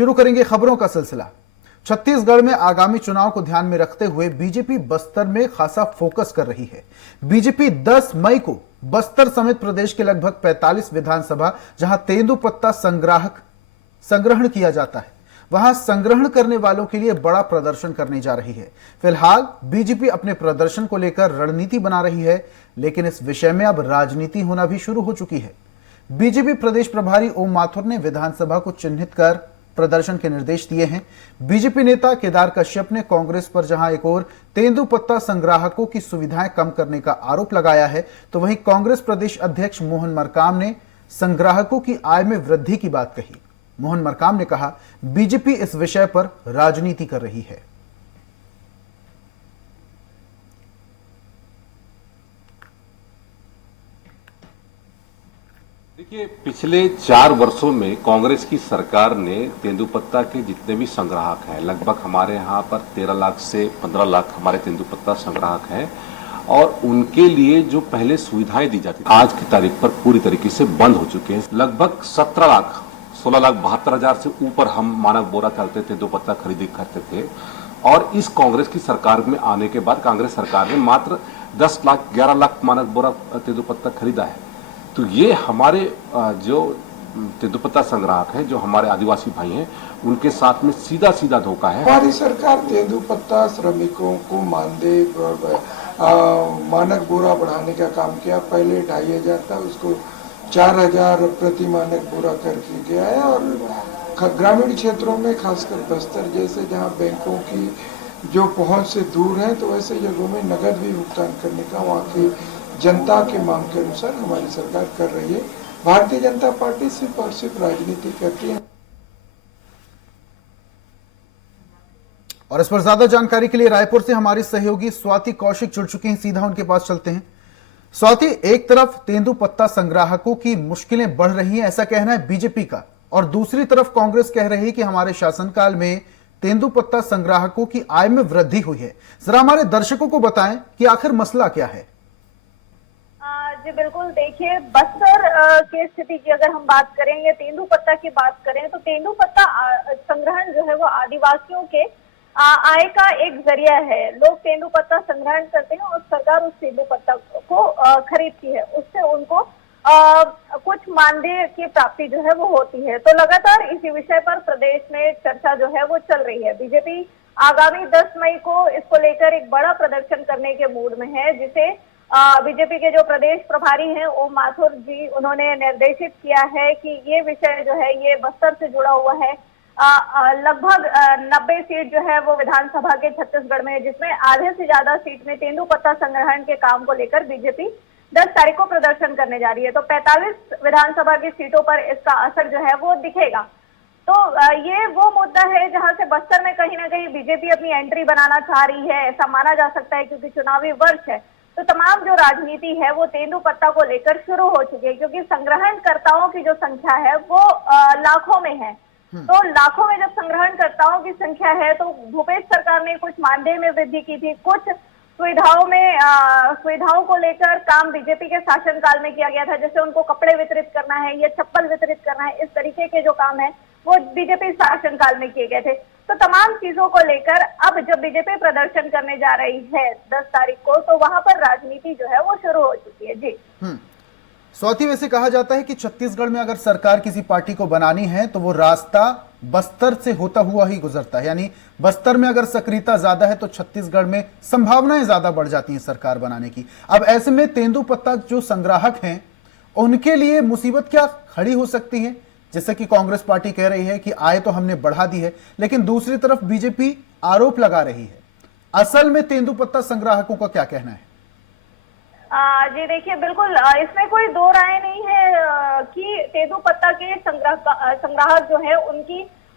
शुरू करेंगे खबरों का सिलसिला। छत्तीसगढ़ में आगामी चुनाव को ध्यान में रखते हुए बीजेपी बस्तर में खासा फोकस कर रही है। बीजेपी 10 मई को बस्तर समेत प्रदेश के लगभग 45 विधानसभा जहां तेंदुपत्ता संग्रहण किया जाता है, वहां संग्रहण करने वालों के लिए बड़ा प्रदर्शन करने जा रही है। फिलहाल बीजेपी अपने प्रदर्शन को लेकर रणनीति बना रही है, लेकिन इस विषय में अब राजनीति होना भी शुरू हो चुकी है। बीजेपी प्रदेश प्रभारी ओम माथुर ने विधानसभा को चिन्हित कर प्रदर्शन के निर्देश दिए हैं। बीजेपी नेता केदार कश्यप ने कांग्रेस पर जहां एक और तेंदुपत्ता संग्राहकों की सुविधाएं कम करने का आरोप लगाया है, तो वहीं कांग्रेस प्रदेश अध्यक्ष मोहन मरकाम ने संग्राहकों की आय में वृद्धि की बात कही। मोहन मरकाम ने कहा, बीजेपी इस विषय पर राजनीति कर रही है। देखिए, पिछले 4 वर्षों में कांग्रेस की सरकार ने तेंदुपत्ता के जितने भी संग्राहक हैं, लगभग हमारे यहाँ पर 13 लाख से 15 लाख हमारे तेंदुपत्ता संग्राहक हैं, और उनके लिए जो पहले सुविधाएं दी जाती थी आज की तारीख पर पूरी तरीके से बंद हो चुके हैं। लगभग 16,72,000 से ऊपर हम मानक बोरा चलते तेंदुपत्ता खरीदी करते थे, और इस कांग्रेस की सरकार में आने के बाद कांग्रेस सरकार ने मात्र 10 लाख 11 लाख मानक बोरा तेंदुपत्ता खरीदा है। तो ये हमारे जो तेंदुपत्ता संग्राहक हैं, जो हमारे आदिवासी भाई हैं, उनके साथ में सीधा सीधा धोखा है। हमारी सरकार तेंदुपत्ता श्रमिकों को मानदेय मानक बोरा बढ़ाने का काम किया। पहले 2,500 था, उसको 4,000 प्रति मानक बोरा करके गया है। और ग्रामीण क्षेत्रों में खासकर बस्तर जैसे जहां बैंकों की जो पहुंच से दूर है, तो ऐसे जगहों में नगद भी भुगतान करने का वहाँ की जनता के मांग के अनुसार हमारी सरकार कर रही है। भारतीय जनता पार्टी सिर्फ और सिर्फ राजनीति करती है। और इस पर ज्यादा जानकारी के लिए रायपुर से हमारी सहयोगी स्वाति कौशिक जुड़ चुके हैं, सीधा उनके पास चलते हैं। स्वाति, एक तरफ तेंदुपत्ता संग्राहकों की मुश्किलें बढ़ रही हैं, ऐसा कहना है बीजेपी का, और दूसरी तरफ कांग्रेस कह रही है कि हमारे शासनकाल में तेंदुपत्ता संग्राहकों की आय में वृद्धि हुई है। जरा हमारे दर्शकों को बताएं कि आखिर मसला क्या है। जी बिल्कुल, देखिए बस्तर की स्थिति की अगर हम बात करेंगे, तेंदुपत्ता की बात करें, तो तेंदुपत्ता संग्रहण जो है वो आदिवासियों के आय का एक जरिया है। लोग तेंदुपत्ता संग्रहण करते हैं और सरकार उस तेंदुपत्ता को खरीदती है, उससे उनको कुछ मानदेय की प्राप्ति जो है वो होती है। तो लगातार इसी विषय पर प्रदेश में चर्चा जो है वो चल रही है। बीजेपी आगामी 10 मई को इसको लेकर एक बड़ा प्रदर्शन करने के मूड में है, जिसे बीजेपी के जो प्रदेश प्रभारी हैं ओम माथुर जी, उन्होंने निर्देशित किया है कि ये विषय जो है ये बस्तर से जुड़ा हुआ है। लगभग 90 सीट जो है वो विधानसभा के छत्तीसगढ़ में, जिसमें आधे से ज्यादा सीट में तेंदुपत्ता संग्रहण के काम को लेकर बीजेपी 10 तारीख को प्रदर्शन करने जा रही है। तो 45 विधानसभा की सीटों पर इसका असर जो है वो दिखेगा। तो ये वो मुद्दा है जहां से बस्तर में कहीं ना कहीं बीजेपी अपनी एंट्री बनाना चाह रही है, ऐसा माना जा सकता है, क्योंकि चुनावी वर्ष है। तो तमाम जो राजनीति है वो तेंदुपत्ता को लेकर शुरू हो चुकी है, क्योंकि संग्रहणकर्ताओं की जो संख्या है वो लाखों में है। तो लाखों में जब संग्रहणकर्ताओं की संख्या है, तो भूपेश सरकार ने कुछ मानदेय में वृद्धि की थी, कुछ सुविधाओं को लेकर काम बीजेपी के शासनकाल में किया गया था, जैसे उनको कपड़े वितरित करना है या चप्पल वितरित करना है, इस तरीके के जो काम है वो बीजेपी शासनकाल में किए गए थे। तो तमाम चीजों को लेकर अब जब बीजेपी प्रदर्शन करने जा रही है 10 तारीख को, तो वहां पर राजनीति जो है वो शुरू हो चुकी है। जी स्वाति, वैसे कहा जाता है कि छत्तीसगढ़ में अगर सरकार किसी पार्टी को बनानी है तो वो रास्ता बस्तर से होता हुआ ही गुजरता है, यानी बस्तर में अगर सक्रियता ज्यादा है तो छत्तीसगढ़ में संभावनाएं ज्यादा बढ़ जाती हैं सरकार बनाने की। अब ऐसे में तेंदुपत्ता जो संग्राहक हैं उनके लिए मुसीबत क्या खड़ी हो सकती है? जैसे कि कांग्रेस पार्टी कह रही है कि आय तो हमने बढ़ा दी है, लेकिन दूसरी तरफ बीजेपी आरोप लगा रही है। असल में तेंदुपत्ता संग्राहकों का क्या कहना है? जी देखिए, बिल्कुल इसमें कोई दो राय नहीं है कि तेंदुपत्ता के संग्राहक जो है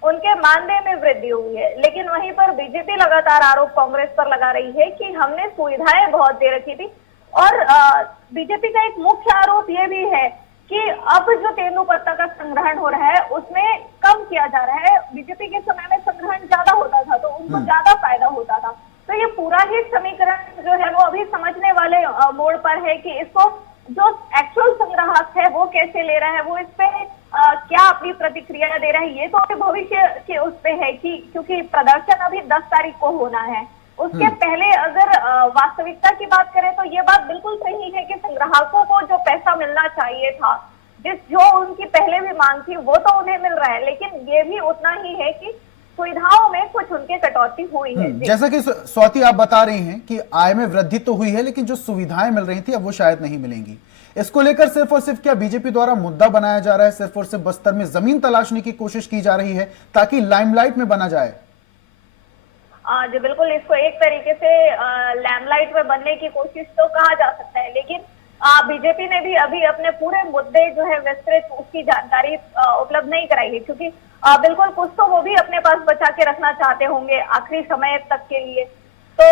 उनके मानदेय में वृद्धि हुई है, लेकिन वहीं पर बीजेपी लगातार आरोप कांग्रेस पर लगा रही है कि हमने सुविधाएं बहुत दे रखी थी। और बीजेपी का एक मुख्य आरोप ये भी है कि अब जो तेंदुपत्ता का संग्रहण हो रहा है उसमें कम किया जा रहा है। बीजेपी के समय में संग्रहण ज्यादा होता था तो उनको ज्यादा फायदा होता था। तो ये पूरा ही समीकरण जो है वो अभी समझने वाले मोड़ पर है कि इसको जो एक्चुअल संग्राहक है वो कैसे ले रहा है, वो इस पे क्या अपनी प्रतिक्रिया दे रहा है, ये तो अभी भविष्य के उस पे है कि क्योंकि प्रदर्शन अभी 10 तारीख को होना है, उसके पहले अगर वास्तविकता की बात करें तो ये बात बिल्कुल सही है कि संग्राहकों को जो पैसा मिलना चाहिए था, जो उनकी पहले भी मांग थी, वो तो उन्हें मिल रहा है, लेकिन ये भी उतना ही है कि सुविधाओं में कुछ उनके कटौती हुई है। जैसा कि स्वाति आप बता रही हैं कि आय में वृद्धि तो हुई है, लेकिन जो सुविधाएं मिल रही थी अब वो शायद नहीं मिलेंगी। इसको लेकर सिर्फ और सिर्फ क्या बीजेपी द्वारा मुद्दा बनाया जा रहा है, सिर्फ और सिर्फ बस्तर में जमीन तलाशने की कोशिश की जा रही है ताकि लाइमलाइट में बना जाए? जी बिल्कुल, इसको एक तरीके से लैमलाइट में बनने की कोशिश तो कहा जा सकता है, लेकिन बीजेपी ने भी अभी अपने पूरे मुद्दे जो है विस्तृत उसकी जानकारी उपलब्ध नहीं कराई है, क्योंकि बिल्कुल कुछ तो वो भी अपने पास बचा के रखना चाहते होंगे आखिरी समय तक के लिए। तो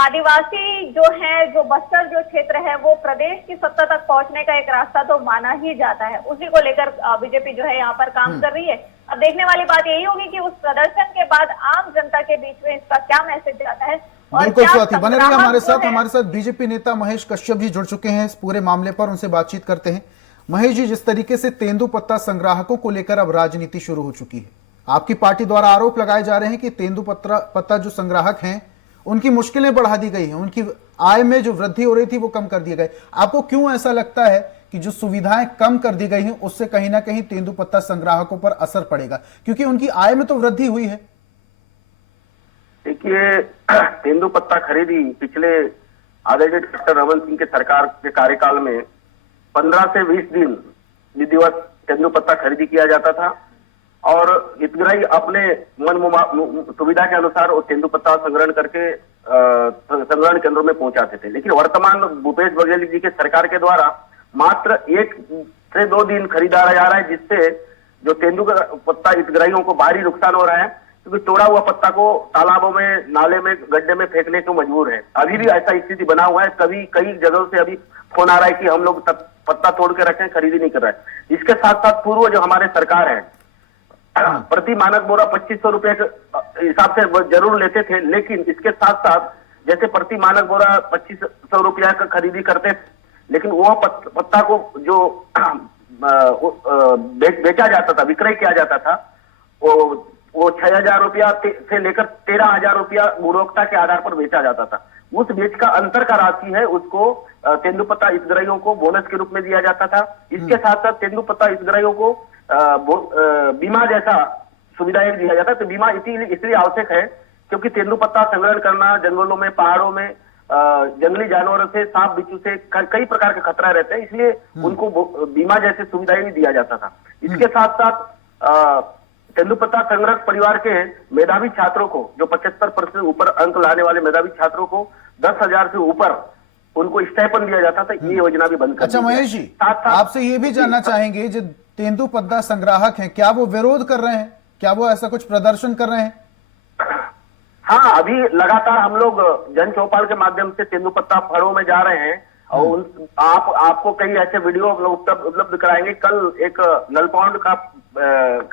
आदिवासी जो है, जो बस्तर जो क्षेत्र है, वो प्रदेश की सत्ता तक पहुंचने का एक रास्ता तो माना ही जाता है, उसी को लेकर बीजेपी जो है यहाँ पर काम कर रही है। अब देखने वाली बात यही होगी कि उस प्रदर्शन के बाद आम जनता के बीच में इसका क्या मैसेज जाता है। बिल्कुल स्वाति, बने रहिए हमारे साथ बीजेपी नेता महेश कश्यप जी जुड़ चुके हैं इस पूरे मामले पर, उनसे बातचीत करते हैं। महेश जी, जिस तरीके से तेंदुपत्ता संग्राहकों को लेकर अब राजनीति शुरू हो चुकी है, आपकी पार्टी द्वारा आरोप लगाए जा रहे हैं कि तेंदुपत्ता जो संग्राहक हैं उनकी मुश्किलें बढ़ा दी गई हैं, उनकी आय में जो वृद्धि हो रही थी वो कम कर दिए गए। आपको क्यों ऐसा लगता है कि जो सुविधाएं कम कर दी गई हैं उससे कहीं ना कहीं तेंदुपत्ता संग्राहकों पर असर पड़ेगा, क्योंकि उनकी आय में तो वृद्धि हुई है? देखिए, तेंदुपत्ता खरीदी पिछले आदरणीय डॉक्टर रमन सिंह के सरकार के कार्यकाल में 15 से 20 दिन विधिवत तेंदुपत्ता खरीदी किया जाता था और हितग्राही अपने सुविधा के अनुसार वो तेंदुपत्ता संग्रहण करके संग्रहण केंद्रों में पहुंचाते थे। लेकिन वर्तमान भूपेश बघेल जी के सरकार के द्वारा मात्र 1 से 2 दिन खरीदा जा रहा है, जिससे जो तेंदुपत्ता हितग्राहियों को भारी नुकसान हो रहा है, क्योंकि तोड़ा हुआ पत्ता को तालाबों में, नाले में, गड्ढे में फेंकने को मजबूर है। अभी भी ऐसा स्थिति बना हुआ है। कभी कई जगहों से अभी फोन आ रहा है कि हम लोग पत्ता तोड़ के रखें, खरीदी नहीं कर रहा है। इसके साथ साथ पूर्व जो हमारे सरकार है, प्रति मानक बोरा 2500 रुपए के हिसाब से जरूर लेते थे, लेकिन इसके साथ साथ जैसे प्रति मानक बोरा 2500 रुपया का खरीदी करते, लेकिन वो पत्ता को जो बेचा जाता था, विक्रय किया जाता था, वो 6000 रुपया से लेकर 13000 रुपया गुणवत्ता के आधार पर बेचा जाता था। उस बेच का अंतर का राशि है उसको तेंदुपत्ता हितग्राहियों को बोनस के रूप में दिया जाता था। इसके साथ साथ तेंदुपत्ता हितग्राहियों को बीमा जैसा सुविधाएं दिया जाता है। तो बीमा इसलिए आवश्यक है क्योंकि तेंदुपत्ता संग्रहण करना जंगलों में, पहाड़ों में जंगली जानवरों से, सांप बिच्छू से कई प्रकार के खतरा रहते हैं, इसलिए उनको बीमा जैसे सुविधाएं भी दिया जाता था। इसके साथ साथ तेंदुपत्ता संग्रह परिवार के मेधावी छात्रों को, जो 75% ऊपर अंक लाने वाले मेधावी छात्रों को 10,000 से ऊपर उनको स्टाइपेंड दिया जाता था। ये योजना भी बंद कर दी। अच्छा महेश जी, आपसे ये भी जानना चाहेंगे, जो तेंदुपत्ता संग्राहक हैं, क्या वो विरोध कर रहे हैं? क्या वो ऐसा कुछ प्रदर्शन कर रहे हैं? हाँ, अभी लगातार हम लोग जन चौपाल के माध्यम से तेंदुपत्ता फड़ों में जा रहे हैं और आपको कई ऐसे वीडियो उपलब्ध कराएंगे। कल एक नलपौंड का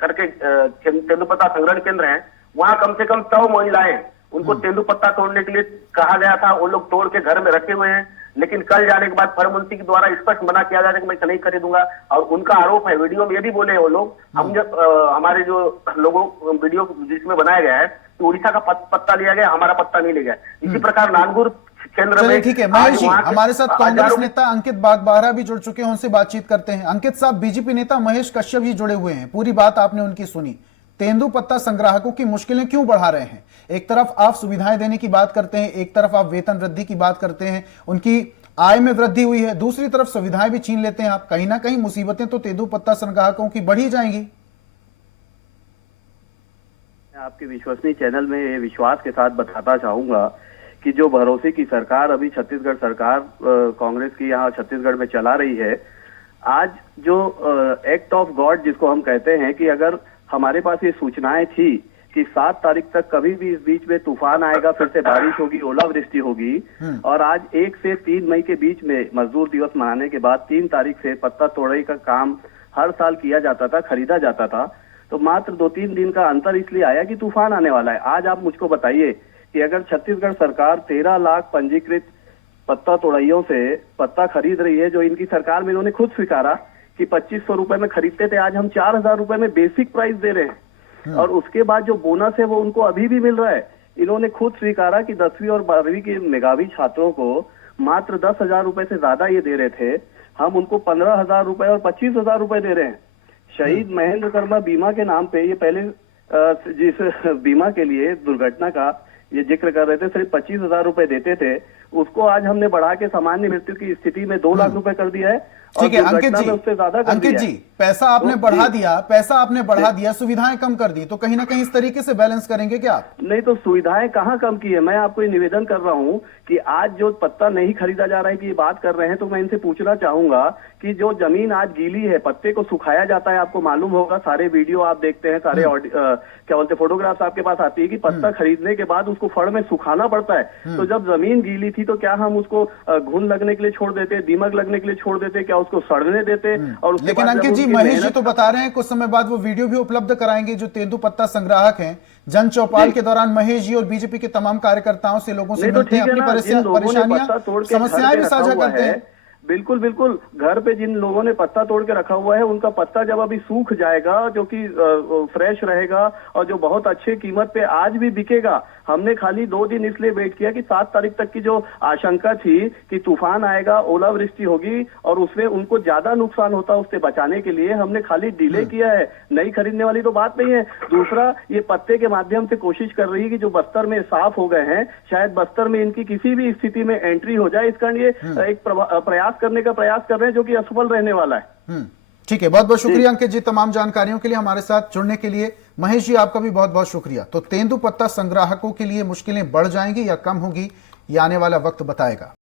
करके तेंदुपत्ता संग्रहण केंद्र है, वहां कम से कम 100 महिलाएं, उनको तेंदुपत्ता तोड़ने के लिए कहा गया था, वो लोग तोड़ के घर में रखे हुए हैं। लेकिन कल जाने के बाद फड़मुंशी के द्वारा स्पष्ट मना किया जा रहा है कि मैं नहीं खरीदूंगा। और उनका आरोप है, वीडियो में ये भी बोले वो लोग, हम जब हमारे जो लोगों वीडियो जिसमें बनाया गया है तो उड़ीसा का पत्ता लिया गया, हमारा पत्ता नहीं लिया गया। इसी प्रकार नानगुर केंद्र में। ठीक है महेश जी, हमारे साथ कांग्रेस नेता अंकित बागबाहरा भी जुड़ चुके हैं, उनसे बातचीत करते हैं। अंकित साहब, बीजेपी नेता महेश कश्यप जी जुड़े हुए हैं, पूरी बात आपने उनकी सुनी। तेंदुपत्ता संग्राहकों की मुश्किलें क्यों बढ़ा रहे हैं? एक तरफ आप सुविधाएं देने की बात करते हैं, एक तरफ आप वेतन वृद्धि की बात करते हैं, उनकी आय में वृद्धि हुई है, दूसरी तरफ सुविधाएं भी छीन लेते हैं आप। कहीं ना कहीं मुसीबतें तो तेंदुपत्ता संग्राहकों की बढ़ी जाएंगी। आपके विश्वसनीय चैनल में ये विश्वास के साथ बताना चाहूंगा कि जो भरोसे की सरकार अभी छत्तीसगढ़ सरकार कांग्रेस की यहाँ छत्तीसगढ़ में चला रही है, आज जो एक्ट ऑफ गॉड जिसको हम कहते हैं कि अगर हमारे पास ये सूचनाएं थी कि 7 तारीख तक कभी भी इस बीच में तूफान आएगा, फिर से बारिश होगी, ओलावृष्टि होगी, और आज 1 से 3 मई के बीच में मजदूर दिवस मनाने के बाद 3 तारीख से पत्ता तोड़ाई का काम हर साल किया जाता था, खरीदा जाता था, तो मात्र 2-3 दिन का अंतर इसलिए आया कि तूफान आने वाला है। आज आप मुझको बताइए कि अगर छत्तीसगढ़ सरकार 13 लाख पंजीकृत पत्ता तोड़ाइयों से पत्ता खरीद रही है, जो इनकी सरकार में इन्होंने खुद स्वीकारा कि 2500 रुपए में खरीदते थे, आज हम 4000 रुपए में बेसिक प्राइस दे रहे हैं। और उसके बाद जो बोनस है वो उनको अभी भी मिल रहा है। इन्होंने खुद स्वीकारा कि 10वीं और 12वीं के मेधावी छात्रों को मात्र 10,000 रुपए से ज्यादा ये दे रहे थे, हम उनको 15,000 रुपए और 25,000 रुपए दे रहे हैं। शहीद महेंद्र कर्मा बीमा के नाम पे ये पहले जिस बीमा के लिए दुर्घटना का ये जिक्र कर रहे थे सिर्फ 25,000 रुपए देते थे, उसको आज हमने बढ़ा के सामान्य मृत्यु की स्थिति में 2 लाख रुपए कर दिया है। ठीक है अंकित जी, उससे ज्यादा कर अंकित दिया जी, है। पैसा आपने बढ़ा दिया, सुविधाएं कम कर दी, तो कहीं ना कहीं इस तरीके से बैलेंस करेंगे क्या आप? नहीं तो सुविधाएं कहाँ कम की है। मैं आपको ये निवेदन कर रहा हूँ कि आज जो पत्ता नहीं खरीदा जा रहा है कि ये बात कर रहे हैं, तो मैं इनसे पूछना चाहूंगा कि जो जमीन आज गीली है, पत्ते को सुखाया जाता है, आपको मालूम होगा, सारे वीडियो आप देखते हैं, सारे क्या बोलते फोटोग्राफ्स आपके पास आती है कि पत्ता खरीदने के बाद उसको फड़ में सुखाना पड़ता है। तो जब जमीन गीली थी तो क्या हम उसको घुन लगने के लिए छोड़ देते, दीमक लगने के लिए छोड़ देते, क्या उसको सड़ने देते? और उसके लेकिन बाद अंकित जी, उनकी महेश जी मेहनत तो बता रहे हैं कुछ समय बाद वो वीडियो भी उपलब्ध कराएंगे जो तेंदुपत्ता संग्राहक हैं। जन चौपाल के दौरान महेश जी और बीजेपी के तमाम कार्यकर्ताओं से, लोगों से मिलते हैं, अपनी परेशानियां, समस्याएं भी साझा करते हैं। बिल्कुल बिल्कुल, घर पे जिन लोगों ने पत्ता तोड़ के रखा हुआ है, उनका पत्ता जब अभी सूख जाएगा, जो कि फ्रेश रहेगा और जो बहुत अच्छे कीमत पे आज भी बिकेगा। हमने खाली 2 दिन इसलिए वेट किया कि 7 तारीख तक की जो आशंका थी कि तूफान आएगा, ओलावृष्टि होगी और उसमें उनको ज्यादा नुकसान होता, उससे बचाने के लिए हमने खाली डिले किया है। नहीं खरीदने वाली तो बात नहीं है। दूसरा, ये पत्ते के माध्यम से कोशिश कर रही है कि जो बस्तर में साफ हो गए हैं, शायद बस्तर में इनकी किसी भी स्थिति में एंट्री हो जाए, इस कारण ये एक प्रयास करने का प्रयास कर रहे हैं जो कि असफल रहने वाला है। ठीक है, बहुत बहुत शुक्रिया अंकित जी तमाम जानकारियों के लिए, हमारे साथ जुड़ने के लिए। महेश जी, आपका भी बहुत बहुत शुक्रिया। तो तेंदुपत्ता संग्राहकों के लिए मुश्किलें बढ़ जाएंगी या कम होगी, ये आने वाला वक्त बताएगा।